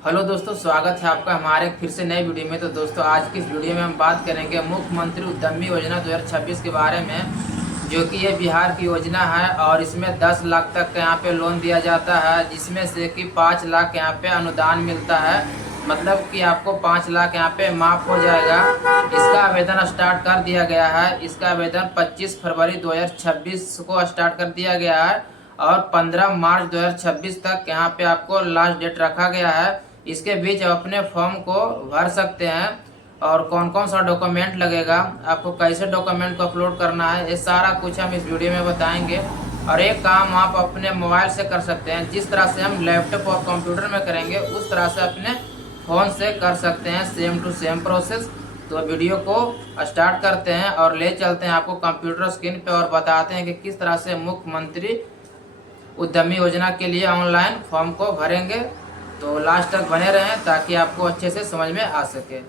Hello दोस्तों, स्वागत है आपका हमारे फिर से नए वीडियो में। तो दोस्तों, आज की इस वीडियो में हम बात करेंगे मुख्यमंत्री उद्यमी योजना 2026 के बारे में, जो कि ये बिहार की योजना है और इसमें 10 लाख तक यहाँ पे लोन दिया जाता है, जिसमें से कि 5 लाख यहाँ पे अनुदान मिलता है। मतलब कि आपको 5 लाख यहाँ पे माफ़ हो जाएगा। इसका आवेदन स्टार्ट कर दिया गया है। इसका आवेदन 25 फरवरी 2026 को स्टार्ट कर दिया गया है और 15 मार्च 2026 तक यहाँ पे आपको लास्ट डेट रखा गया है। इसके बीच आप अपने फॉर्म को भर सकते हैं और कौन कौन सा डॉक्यूमेंट लगेगा, आपको कैसे डॉक्यूमेंट को अपलोड करना है, ये सारा कुछ हम इस वीडियो में बताएंगे। और एक काम आप अपने मोबाइल से कर सकते हैं। जिस तरह से हम लैपटॉप और कंप्यूटर में करेंगे उस तरह से अपने फ़ोन से कर सकते हैं, सेम टू सेम प्रोसेस। तो वीडियो को स्टार्ट करते हैं और ले चलते हैं आपको कंप्यूटर स्क्रीन पे और बताते हैं कि किस तरह से मुख्यमंत्री उद्यमी योजना के लिए ऑनलाइन फॉर्म को भरेंगे। तो लास्ट तक बने रहें ताकि आपको अच्छे से समझ में आ सके।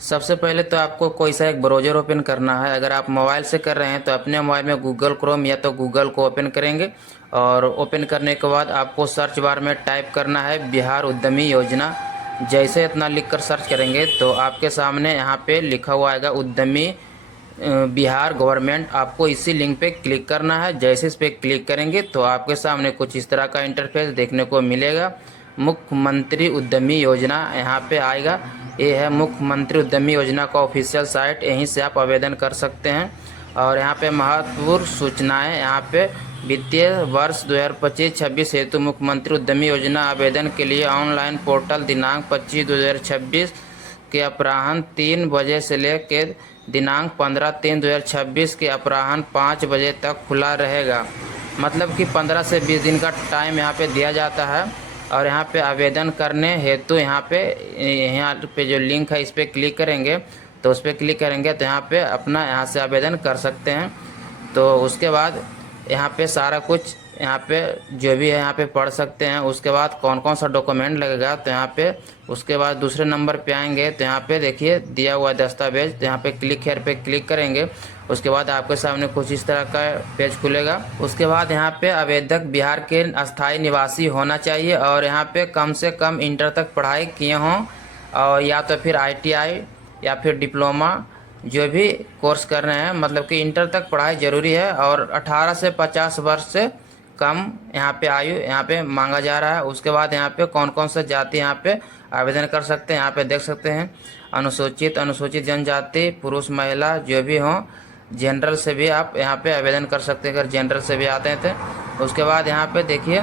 सबसे पहले तो आपको कोई सा एक ब्राउज़र ओपन करना है। अगर आप मोबाइल से कर रहे हैं तो अपने मोबाइल में गूगल क्रोम या तो गूगल को ओपन करेंगे और ओपन करने के बाद आपको सर्च बार में टाइप करना है बिहार उद्यमी योजना। जैसे इतना लिख कर सर्च करेंगे तो आपके सामने यहाँ पे लिखा हुआ आएगा उद्यमी बिहार गवर्नमेंट। आपको इसी लिंक पे क्लिक करना है। जैसे इस पर क्लिक करेंगे तो आपके सामने कुछ इस तरह का इंटरफेस देखने को मिलेगा। मुख्यमंत्री उद्यमी योजना यहाँ पे आएगा। ये है मुख्यमंत्री उद्यमी योजना का ऑफिशियल साइट, यहीं से आप आवेदन कर सकते हैं। और यहाँ पे महत्वपूर्ण सूचनाएं, यहाँ पे वित्तीय वर्ष 2025-26 हेतु मुख्यमंत्री उद्यमी योजना आवेदन के लिए ऑनलाइन पोर्टल दिनांक 25/2026 के अपराह्न 3 बजे से लेकर दिनांक 15/3/2026 के अपराह्न 5 बजे तक खुला रहेगा। मतलब कि 15 से 20 दिन का टाइम यहाँ पे दिया जाता है। और यहाँ पे आवेदन करने हेतु यहाँ पे जो लिंक है इस पर क्लिक करेंगे तो उस पर क्लिक करेंगे तो यहाँ पे अपना यहाँ से आवेदन कर सकते हैं। तो उसके बाद यहाँ पे सारा कुछ यहाँ पे जो भी है यहाँ पे पढ़ सकते हैं। उसके बाद कौन कौन सा डॉक्यूमेंट लगेगा तो यहाँ पे उसके बाद दूसरे नंबर पे आएंगे तो यहाँ पे देखिए दिया हुआ दस्तावेज, तो यहाँ पे क्लिक हेयर पे क्लिक करेंगे। उसके बाद आपके सामने कुछ इस तरह का पेज खुलेगा। उसके बाद यहाँ पे आवेदक बिहार के अस्थायी निवासी होना चाहिए और यहाँ पे कम से कम इंटर तक पढ़ाई किए हों और या तो फिर ITI या फिर डिप्लोमा जो भी कोर्स कर रहे हैं, मतलब कि इंटर तक पढ़ाई ज़रूरी है। और 18 से 50 वर्ष से कम यहाँ पे आयु यहाँ पे मांगा जा रहा है। उसके बाद यहाँ पे कौन कौन सा जाति यहाँ पे आवेदन कर सकते हैं यहाँ पे देख सकते हैं। अनुसूचित जनजाति, पुरुष महिला जो भी हों। जनरल से भी आप यहाँ पे आवेदन कर सकते हैं अगर जनरल से भी आते हैं तो। उसके बाद यहाँ पे देखिए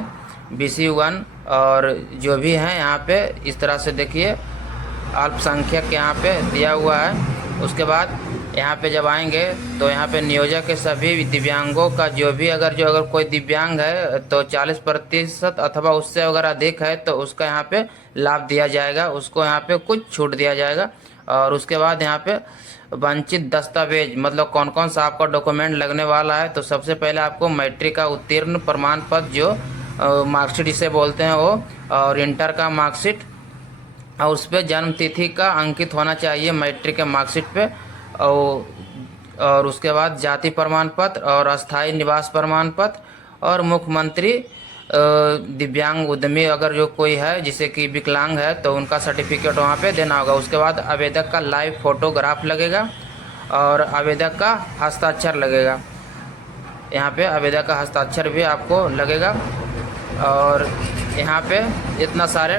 BC1 और जो भी हैं यहाँ पे इस तरह से देखिए अल्पसंख्यक यहाँ पे दिया हुआ है। उसके बाद यहाँ पे जब आएंगे तो यहाँ पे नियोजक के सभी दिव्यांगों का अगर कोई दिव्यांग है तो 40% अथवा उससे अगर अधिक है तो उसका यहाँ पे लाभ दिया जाएगा, उसको यहाँ पे कुछ छूट दिया जाएगा। और उसके बाद यहाँ पे वंचित दस्तावेज, मतलब कौन कौन सा आपका डॉक्यूमेंट लगने वाला है। तो सबसे पहले आपको मैट्रिक का उत्तीर्ण प्रमाण पत्र जो मार्कशीट इसे बोलते हैं वो, और इंटर का मार्कशीट, और उस पर जन्म तिथि का अंकित होना चाहिए मैट्रिक के मार्कशीट पे। और उसके बाद जाति प्रमाण पत्र और अस्थायी निवास प्रमाण पत्र और मुख्यमंत्री दिव्यांग उद्यमी अगर जो कोई है जिसे कि विकलांग है तो उनका सर्टिफिकेट वहाँ पे देना होगा। उसके बाद आवेदक का लाइव फोटोग्राफ लगेगा और आवेदक का हस्ताक्षर लगेगा। यहाँ पे आवेदक का हस्ताक्षर भी आपको लगेगा। और यहाँ पे इतना सारे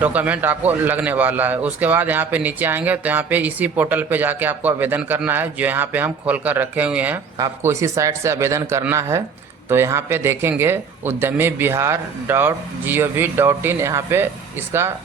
डॉक्यूमेंट आपको लगने वाला है। उसके बाद यहाँ पे नीचे आएंगे तो यहाँ पे इसी पोर्टल पे जाके आपको आवेदन करना है, जो यहाँ पे हम खोल कर रखे हुए हैं। आपको इसी साइट से आवेदन करना है। तो यहाँ पे देखेंगे uddamibihar.gov.in, यहाँ पे इसका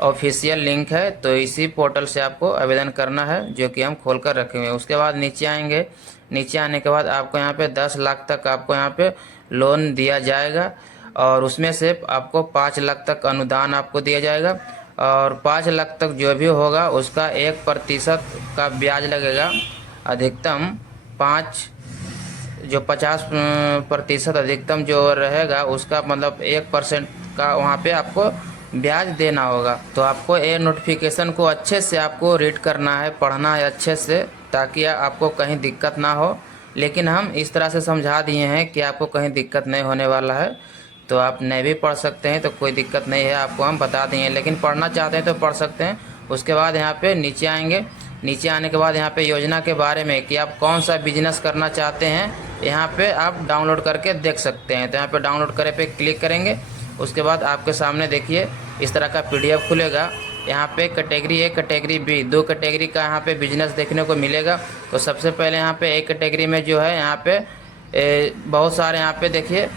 ऑफिशियल लिंक है। तो इसी पोर्टल से आपको आवेदन करना है जो कि हम खोल कर रखे हुए हैं। उसके बाद नीचे आएंगे। नीचे आने के बाद आपको यहाँ पे 10 लाख तक आपको यहाँ पे लोन दिया जाएगा और उसमें से आपको 5 लाख तक अनुदान आपको दिया जाएगा। और 5 लाख तक जो भी होगा उसका 1% का ब्याज लगेगा। अधिकतम 50% अधिकतम जो रहेगा उसका मतलब 1% का वहाँ पे आपको ब्याज देना होगा। तो आपको ये नोटिफिकेशन को अच्छे से आपको रीड करना है, पढ़ना है अच्छे से, ताकि आपको कहीं दिक्कत ना हो। लेकिन हम इस तरह से समझा दिए हैं कि आपको कहीं दिक्कत नहीं होने वाला है। तो आप नहीं भी पढ़ सकते हैं तो कोई दिक्कत नहीं है, आपको हम बता देंगे, लेकिन पढ़ना चाहते हैं तो पढ़ सकते हैं। उसके बाद यहाँ पे नीचे आएंगे। नीचे आने के बाद यहाँ पे योजना के बारे में कि आप कौन सा बिजनेस करना चाहते हैं, यहाँ पे आप डाउनलोड करके देख सकते हैं। तो यहाँ पे डाउनलोड करे पे क्लिक करेंगे। उसके बाद आपके सामने देखिए इस तरह का PDF खुलेगा। यहाँ पे category A category B 2 category का यहाँ पे बिजनेस देखने को मिलेगा। तो सबसे पहले यहाँ पे एक कैटेगरी में जो है यहाँ पे बहुत सारे यहाँ पे देखिए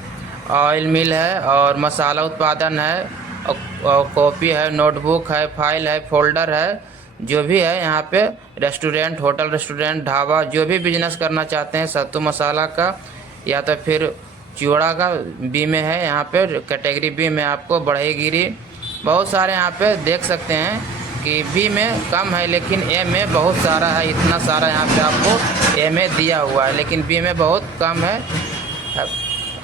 ऑयल मिल है और मसाला उत्पादन है और कॉपी है, नोटबुक है, फाइल है, फोल्डर है, जो भी है यहाँ पे रेस्टोरेंट, होटल, रेस्टोरेंट, ढाबा, जो भी बिजनेस करना चाहते हैं, सत्तू मसाला का या तो फिर चिवड़ा का B में है। यहाँ पे कैटेगरी B में आपको बढ़ईगिरी, बहुत सारे यहाँ पे देख सकते हैं कि B में कम है लेकिन A में बहुत सारा है। इतना सारा यहाँ पे आपको A में दिया हुआ है लेकिन B में बहुत कम है।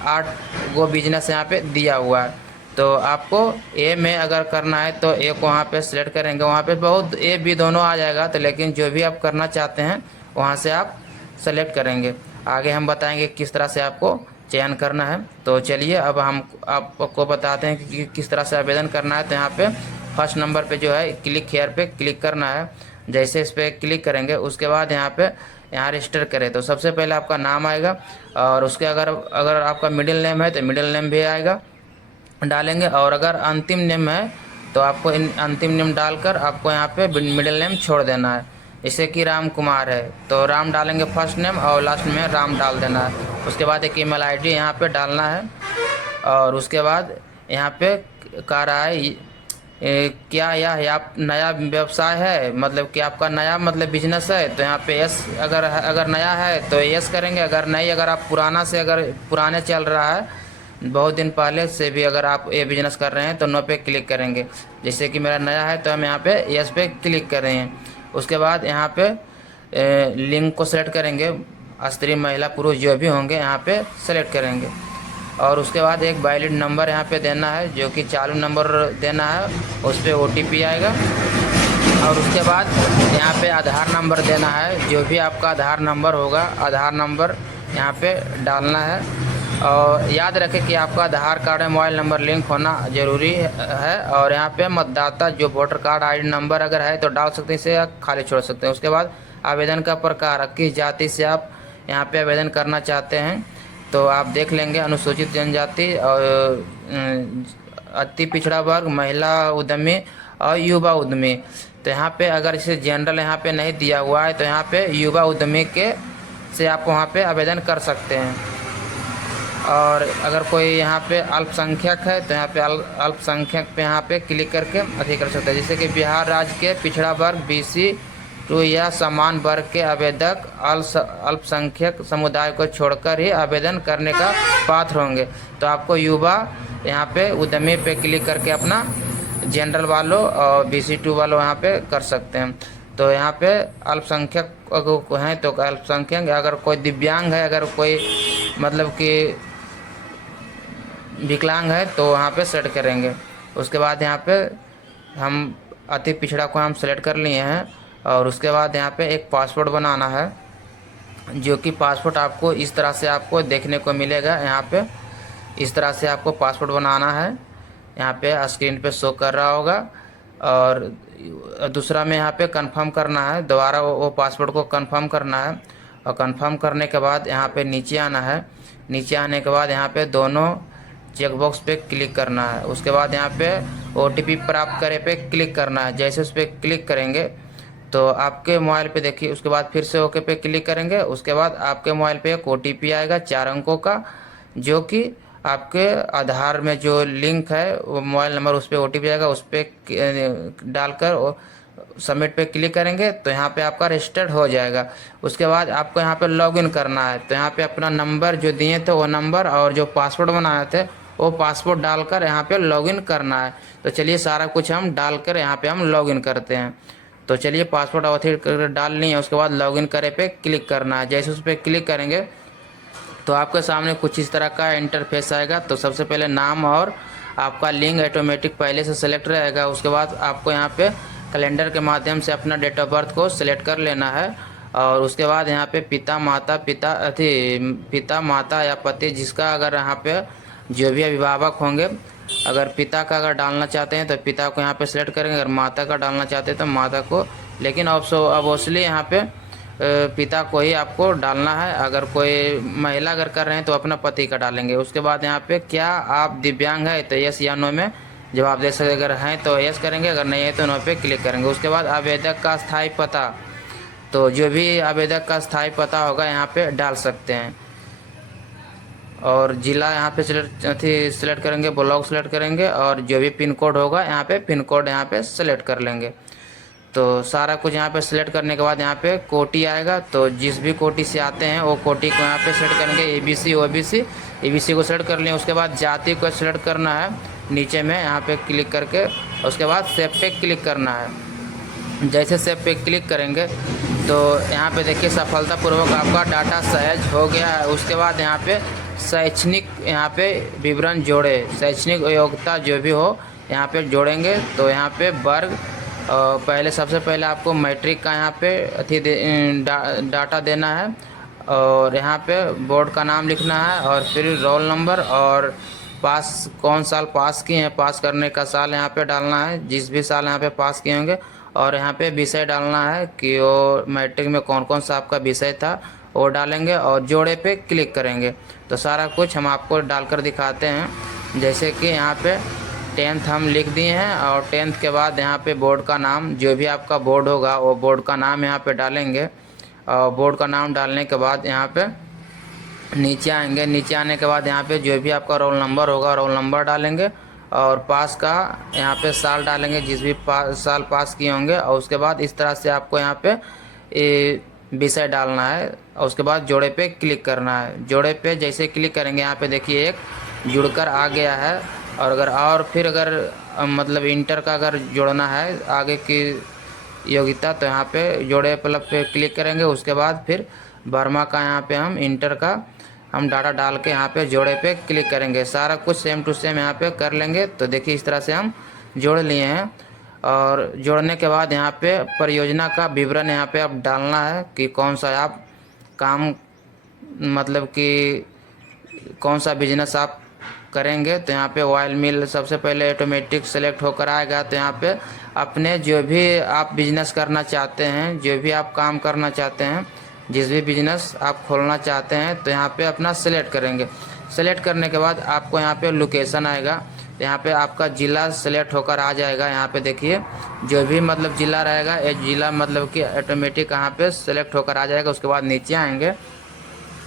8 गो बिजनेस यहाँ पे दिया हुआ है। तो आपको A में अगर करना है तो A को वहाँ पे सिलेक्ट करेंगे, वहाँ पे बहुत A B दोनों आ जाएगा। तो लेकिन जो भी आप करना चाहते हैं वहाँ से आप सेलेक्ट करेंगे। आगे हम बताएंगे किस तरह से आपको चयन करना है। तो चलिए अब हम आपको बताते हैं कि किस तरह से आवेदन करना है। तो यहाँ पे फर्स्ट नंबर पे जो है क्लिक हेयर पे क्लिक करना है। जैसे इस पर क्लिक करेंगे उसके बाद यहाँ रजिस्टर करें तो सबसे पहले आपका नाम आएगा और उसके अगर आपका मिडिल नेम है तो मिडिल नेम भी आएगा, डालेंगे। और अगर अंतिम नेम है तो आपको अंतिम नेम डालकर आपको यहाँ पे मिडिल नेम छोड़ देना है। जैसे कि राम कुमार है तो राम डालेंगे फर्स्ट नेम और लास्ट में राम डाल देना है। उसके बाद एक ईमेल ID यहाँ पे डालना है और उसके बाद यहाँ पे कह रहा है क्या यह आप नया व्यवसाय है, मतलब कि आपका नया मतलब बिजनेस है। तो यहाँ पे यस, अगर नया है तो यस करेंगे, अगर नहीं, अगर आप पुराने चल रहा है, बहुत दिन पहले से भी अगर आप ये बिजनेस कर रहे हैं तो नो पे क्लिक करेंगे। जैसे कि मेरा नया है तो हम यहाँ पे यस पे क्लिक कर रहे हैं। उसके बाद यहाँ पे लिंग को सेलेक्ट करेंगे, स्त्री महिला पुरुष जो भी होंगे यहाँ पे सेलेक्ट करेंगे। और उसके बाद एक वैलिड नंबर यहाँ पे देना है जो कि चालू नंबर देना है, उस पर OTP आएगा। और उसके बाद यहाँ पे आधार नंबर देना है, जो भी आपका आधार नंबर होगा आधार नंबर यहाँ पे डालना है। और याद रखें कि आपका आधार कार्ड में मोबाइल नंबर लिंक होना ज़रूरी है। और यहाँ पे मतदाता जो वोटर कार्ड ID नंबर अगर है तो डाल सकते हैं, इसे या खाली छोड़ सकते हैं। उसके बाद आवेदन का प्रकार, किस जाति से आप यहाँ पे आवेदन करना चाहते हैं तो आप देख लेंगे, अनुसूचित जनजाति और अति पिछड़ा वर्ग, महिला उद्यमी और युवा उद्यमी। तो यहाँ पे अगर इसे जनरल यहाँ पे नहीं दिया हुआ है तो यहाँ पे युवा उद्यमी के से आप वहाँ पे आवेदन कर सकते हैं। और अगर कोई यहाँ पे अल्पसंख्यक है तो यहाँ पे अल्पसंख्यक पे यहाँ पे क्लिक करके अधिक कर सकते हैं। जैसे कि बिहार राज्य के पिछड़ा वर्ग BC 2 या समान वर्ग के आवेदक अल्पसंख्यक समुदाय को छोड़कर ही आवेदन करने का पात्र होंगे। तो आपको युवा यहाँ पे उद्यमी पे क्लिक करके अपना जनरल वालों और BC 2 वालों यहाँ पे कर सकते हैं। तो यहाँ पे अल्पसंख्यक हैं तो अल्पसंख्यक, अगर कोई दिव्यांग है, अगर कोई मतलब कि विकलांग है तो वहाँ पे सेट करेंगे। उसके बाद यहाँ पे हम अति पिछड़ा को हम सेलेक्ट कर लिए हैं। और उसके बाद यहाँ पे एक पासपोर्ट बनाना है, जो कि पासपोर्ट आपको इस तरह से आपको देखने को मिलेगा। यहाँ पे इस तरह से आपको पासपोर्ट बनाना है, यहाँ पे स्क्रीन पे शो कर रहा होगा। और दूसरा में यहाँ पे कंफर्म करना है, दोबारा वो पासपोर्ट को कंफर्म करना है। और कंफर्म करने के बाद यहाँ पे नीचे आना है। नीचे आने के बाद यहाँ पे दोनों चेकबॉक्स पे क्लिक करना है। उसके बाद यहाँ पे OTP प्राप्त करे पे क्लिक करना है। जैसे उस पर क्लिक करेंगे तो आपके मोबाइल पे देखिए, उसके बाद फिर से ओके पे क्लिक करेंगे। उसके बाद आपके मोबाइल पे एक OTP आएगा 4 अंकों का, जो कि आपके आधार में जो लिंक है वो मोबाइल नंबर, उस पर OTP आएगा, उस पर डालकर सबमिट पे क्लिक करेंगे तो यहाँ पे आपका रजिस्टर्ड हो जाएगा। उसके बाद आपको यहाँ पे लॉगिन करना है। तो यहाँ पे अपना नंबर जो दिए थे वो नंबर और जो पासवर्ड बनाए थे वो पासवर्ड डालकर यहाँ पे लॉगिन करना है। तो चलिए सारा कुछ हम डालकर यहाँ पे हम लॉगिन करते हैं। तो चलिए पासवर्ड ऑथेंटिकेट कर डाल लिए, उसके बाद लॉगिन करे पे क्लिक करना है। जैसे उस पर क्लिक करेंगे तो आपके सामने कुछ इस तरह का इंटरफेस आएगा। तो सबसे पहले नाम और आपका लिंक ऑटोमेटिक पहले से सेलेक्ट रहेगा। उसके बाद आपको यहाँ पे कैलेंडर के माध्यम से अपना डेट ऑफ बर्थ को सिलेक्ट कर लेना है। और उसके बाद यहाँ पे पिता माता या पति जिसका अगर यहाँ पे जो भी अभिभावक होंगे, अगर पिता का अगर डालना चाहते हैं तो पिता को यहाँ पे सेलेक्ट करेंगे, अगर माता का डालना चाहते हैं तो माता को। लेकिन ऑब्वियसली यहाँ पे पिता को ही आपको डालना है। अगर कोई महिला अगर कर रहे हैं तो अपना पति का डालेंगे। उसके बाद यहाँ पे क्या आप दिव्यांग है तो यस या नो में जवाब दे सकते, अगर हैं तो यस करेंगे, अगर नहीं है तो नो पे क्लिक करेंगे। उसके बाद आवेदक का स्थायी पता, तो जो भी आवेदक का स्थायी पता होगा यहाँ पे डाल सकते हैं। और ज़िला यहाँ पे सेलेक्ट करेंगे, ब्लॉक सेलेक्ट करेंगे, और जो भी पिन कोड होगा यहाँ पे पिन कोड यहाँ पे सेलेक्ट कर लेंगे। तो सारा कुछ यहाँ पे सेलेक्ट करने के बाद यहाँ पे कोटि आएगा, तो जिस भी कोटि से आते हैं वो कोटि को यहाँ पे सेलेक्ट करेंगे। ABC OBC, ABC को सेलेक्ट कर लें। उसके बाद जाति को सेलेक्ट करना है नीचे में यहाँ पे क्लिक करके, उसके बाद सेव पे क्लिक करना है। जैसे सेव पे क्लिक करेंगे तो यहाँ पे देखिए सफलतापूर्वक आपका डाटा सहज हो गया है। उसके बाद यहाँ पे शैक्षणिक यहाँ पे विवरण जोड़े, शैक्षणिक योग्यता जो भी हो यहाँ पे जोड़ेंगे। तो यहाँ पे वर्ग पहले सबसे पहले आपको मैट्रिक का यहाँ पे डाटा देना है, और यहाँ पे बोर्ड का नाम लिखना है, और फिर रोल नंबर और पास कौन साल पास किए हैं, पास करने का साल यहाँ पे डालना है, जिस भी साल यहाँ पे पास किए होंगे। और यहाँ पे विषय डालना है कि वो मैट्रिक में कौन कौन सा आपका विषय था वो डालेंगे, और जोड़े पे क्लिक करेंगे। तो सारा कुछ हम आपको डालकर दिखाते हैं। जैसे कि यहाँ पे 10th हम लिख दिए हैं, और 10th के बाद यहाँ पे बोर्ड का नाम, जो भी आपका बोर्ड होगा वो बोर्ड का नाम यहाँ पे डालेंगे। और बोर्ड का नाम डालने के बाद यहाँ पे नीचे आएंगे। नीचे आने के बाद यहाँ पे जो भी आपका रोल नंबर होगा रोल नंबर डालेंगे, और पास का यहाँ पे साल डालेंगे, जिस भी साल पास किए होंगे। और उसके बाद इस तरह से आपको यहाँ पे विषय डालना है, और उसके बाद जोड़े पे क्लिक करना है। जोड़े पे जैसे क्लिक करेंगे यहाँ पे देखिए एक जुड़कर आ गया है। और फिर अगर मतलब इंटर का अगर जोड़ना है आगे की योग्यता, तो यहाँ पे जोड़े प्लस पे क्लिक करेंगे। उसके बाद फिर वर्मा का यहाँ पे हम इंटर का हम डाटा डाल के यहाँ पे जोड़े पे क्लिक करेंगे। सारा कुछ सेम टू सेम यहाँ पे कर लेंगे। तो देखिए इस तरह से हम जोड़ लिए हैं। और जोड़ने के बाद यहाँ पे परियोजना का विवरण यहाँ पे आप डालना है कि कौन सा आप काम, मतलब कि कौन सा बिजनेस आप करेंगे। तो यहाँ पे ऑयल मिल सबसे पहले ऑटोमेटिक सेलेक्ट होकर आएगा। तो यहाँ पे अपने जो भी आप बिजनेस करना चाहते हैं, जो भी आप काम करना चाहते हैं, जिस भी बिजनेस आप खोलना चाहते हैं, तो यहाँ पे अपना सेलेक्ट करेंगे। सेलेक्ट करने के बाद आपको यहाँ पे लोकेशन आएगा। तो यहाँ पे आपका ज़िला सेलेक्ट होकर आ जाएगा। यहाँ पे देखिए जो भी मतलब ज़िला रहेगा, ये ज़िला मतलब कि ऑटोमेटिक यहाँ पे सेलेक्ट होकर आ जाएगा। उसके बाद नीचे आएंगे।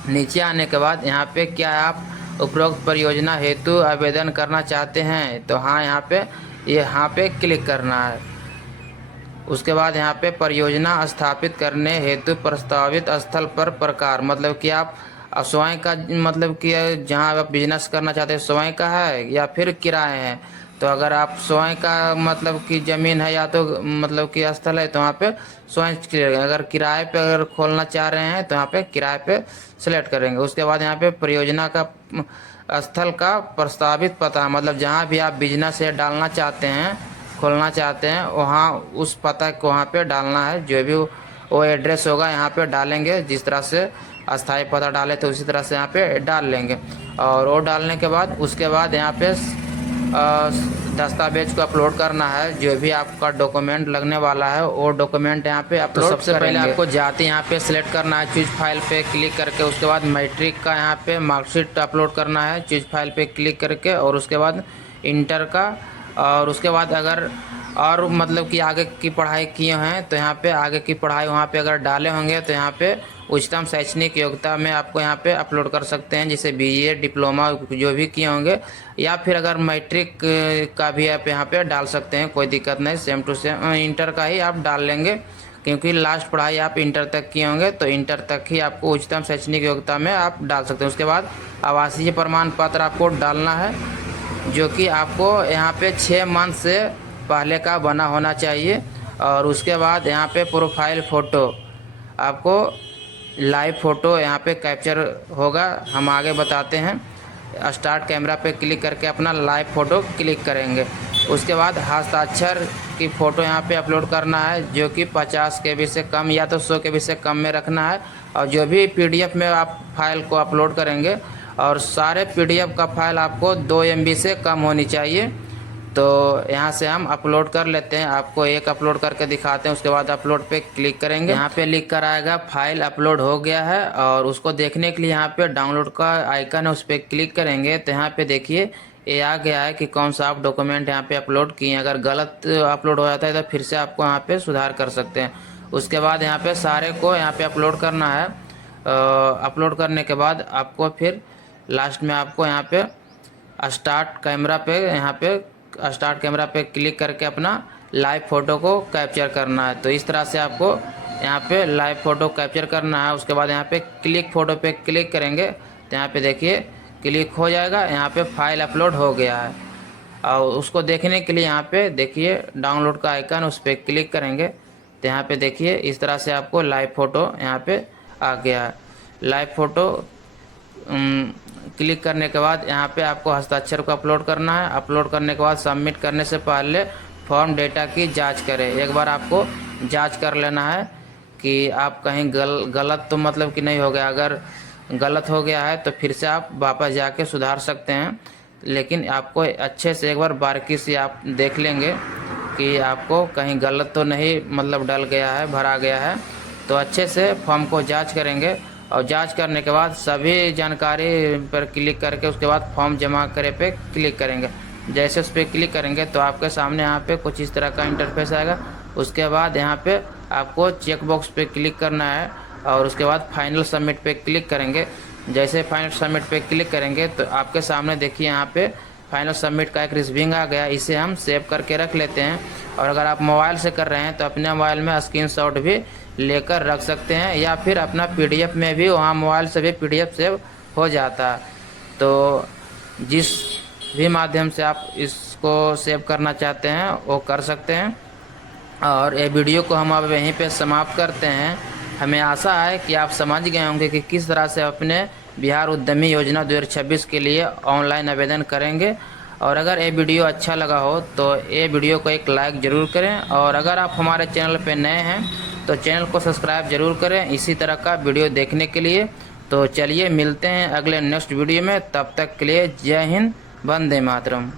नीचे आने के बाद यहाँ पे क्या आप उपरोक्त परियोजना हेतु आवेदन करना चाहते हैं, तो हाँ यहाँ पे क्लिक करना है। उसके बाद यहाँ पे परियोजना स्थापित करने हेतु प्रस्तावित स्थल पर प्रकार, मतलब कि आप स्वयं का, मतलब कि जहाँ आप बिजनेस करना चाहते हैं स्वयं का है या फिर किराए हैं। तो अगर आप स्वयं का मतलब कि ज़मीन है या तो मतलब कि स्थल है, तो वहाँ पे स्वयं क्लियर। अगर किराए पे अगर खोलना चाह रहे हैं तो यहाँ पे किराए पे सेलेक्ट करेंगे। उसके बाद यहाँ पे परियोजना का स्थल का प्रस्तावित पता, मतलब जहाँ भी आप बिजनेस है डालना चाहते हैं, खोलना चाहते हैं, वहाँ उस पता को वहाँ पे डालना है। जो भी वो एड्रेस होगा यहाँ पे डालेंगे। जिस तरह से अस्थायी पता डाले तो उसी तरह से यहाँ पे डाल लेंगे। और वो डालने के बाद उसके बाद यहाँ पे दस्तावेज को अपलोड करना है। जो भी आपका डॉक्यूमेंट लगने वाला है वो डॉक्यूमेंट यहाँ पे अपलोड। सबसे पहले आपको जाति यहाँ पे सिलेक्ट करना है, चूज फाइल पे क्लिक करके। उसके बाद मैट्रिक का यहाँ पे मार्कशीट अपलोड करना है, चूज फाइल पे क्लिक करके। और उसके बाद इंटर का, और उसके बाद अगर और मतलब कि आगे की पढ़ाई किए हैं तो यहाँ पे आगे की पढ़ाई वहाँ पे अगर डाले होंगे तो यहाँ पे उच्चतम शैक्षणिक योग्यता में आपको यहाँ पे अपलोड कर सकते हैं, जैसे BA डिप्लोमा जो भी किए होंगे, या फिर अगर मैट्रिक का भी आप यहाँ पे डाल सकते हैं, कोई दिक्कत नहीं। सेम टू सेम इंटर का ही आप डाल लेंगे, क्योंकि लास्ट पढ़ाई आप इंटर तक किए होंगे, तो इंटर तक ही आपको उच्चतम शैक्षणिक योग्यता में आप डाल सकते हैं। उसके बाद आवासीय प्रमाण पत्र आपको डालना है, जो कि आपको यहाँ पे 6 मंथ से पहले का बना होना चाहिए। और उसके बाद यहाँ पे प्रोफाइल फ़ोटो आपको लाइव फ़ोटो यहाँ पे कैप्चर होगा। हम आगे बताते हैं। स्टार्ट कैमरा पे क्लिक करके अपना लाइव फ़ोटो क्लिक करेंगे। उसके बाद हस्ताक्षर की फ़ोटो यहाँ पे अपलोड करना है, जो कि 50 KB से कम या तो 100 KB से कम में रखना है। और जो भी PDF में आप फाइल को अपलोड करेंगे और सारे PDF का फाइल आपको 2 MB से कम होनी चाहिए। तो यहाँ से हम अपलोड कर लेते हैं, आपको एक अपलोड करके दिखाते हैं। उसके बाद अपलोड पे क्लिक करेंगे, यहाँ पे लिख कर आएगा फाइल अपलोड हो गया है। और उसको देखने के लिए यहाँ पे डाउनलोड का आइकन है, उस पर क्लिक करेंगे तो यहाँ पे देखिए ये आ गया है कि कौन सा आप डॉक्यूमेंट यहाँ पे अपलोड किए हैं। अगर गलत अपलोड हो जाता है तो फिर से आपको यहाँ पे सुधार कर सकते हैं। उसके बाद यहाँ पे सारे को यहाँ पे अपलोड करना है। अपलोड करने के बाद आपको फिर लास्ट में आपको यहाँ पे स्टार्ट कैमरा पे क्लिक करके अपना लाइव फ़ोटो को कैप्चर करना है। तो इस तरह से आपको यहाँ पे लाइव फ़ोटो कैप्चर करना है। उसके बाद यहाँ पे क्लिक फ़ोटो पे क्लिक करेंगे तो यहाँ पे देखिए क्लिक हो जाएगा, यहाँ पे फाइल अपलोड हो गया है। और उसको देखने के लिए यहाँ पे देखिए डाउनलोड का आइकन, उस पर क्लिक करेंगे तो यहाँ पे देखिए इस तरह से आपको लाइव फ़ोटो यहाँ पे आ गया है। लाइव फ़ोटो क्लिक करने के बाद यहाँ पे आपको हस्ताक्षर को अपलोड करना है। अपलोड करने के बाद सबमिट करने से पहले फॉर्म डेटा की जांच करें। एक बार आपको जांच कर लेना है कि आप कहीं गलत तो मतलब कि नहीं हो गया। अगर गलत हो गया है तो फिर से आप वापस जाके सुधार सकते हैं, लेकिन आपको अच्छे से एक बार बारीकी से आप देख लेंगे कि आपको कहीं गलत तो नहीं मतलब डल गया है, भरा गया है। तो अच्छे से फॉर्म को जांच करेंगे और जांच करने के बाद सभी जानकारी पर क्लिक करके उसके बाद फॉर्म जमा करे पे क्लिक करेंगे। जैसे उस पर क्लिक करेंगे तो आपके सामने यहाँ पे कुछ इस तरह का इंटरफेस आएगा। उसके बाद यहाँ पे आपको चेक बॉक्स पे क्लिक करना है और उसके बाद फाइनल सबमिट पे क्लिक करेंगे। जैसे फाइनल सबमिट पे क्लिक करेंगे तो आपके सामने देखिए यहाँ पे फाइनल सबमिट का एक रिसीविंग आ गया। इसे हम सेव करके रख लेते हैं। और अगर आप मोबाइल से कर रहे हैं तो अपने मोबाइल में स्क्रीनशॉट भी लेकर रख सकते हैं, या फिर अपना PDF में भी वहाँ मोबाइल से भी PDF सेव हो जाता है। तो जिस भी माध्यम से आप इसको सेव करना चाहते हैं वो कर सकते हैं। और ये वीडियो को हम अब यहीं पे समाप्त करते हैं। हमें आशा है कि आप समझ गए होंगे कि किस तरह से अपने बिहार उद्यमी योजना 2026 के लिए ऑनलाइन आवेदन करेंगे। और अगर ये वीडियो अच्छा लगा हो तो ये वीडियो को एक लाइक ज़रूर करें। और अगर आप हमारे चैनल पर नए हैं तो चैनल को सब्सक्राइब ज़रूर करें इसी तरह का वीडियो देखने के लिए। तो चलिए मिलते हैं अगले नेक्स्ट वीडियो में, तब तक के लिए जय हिंद, वंदे मातरम।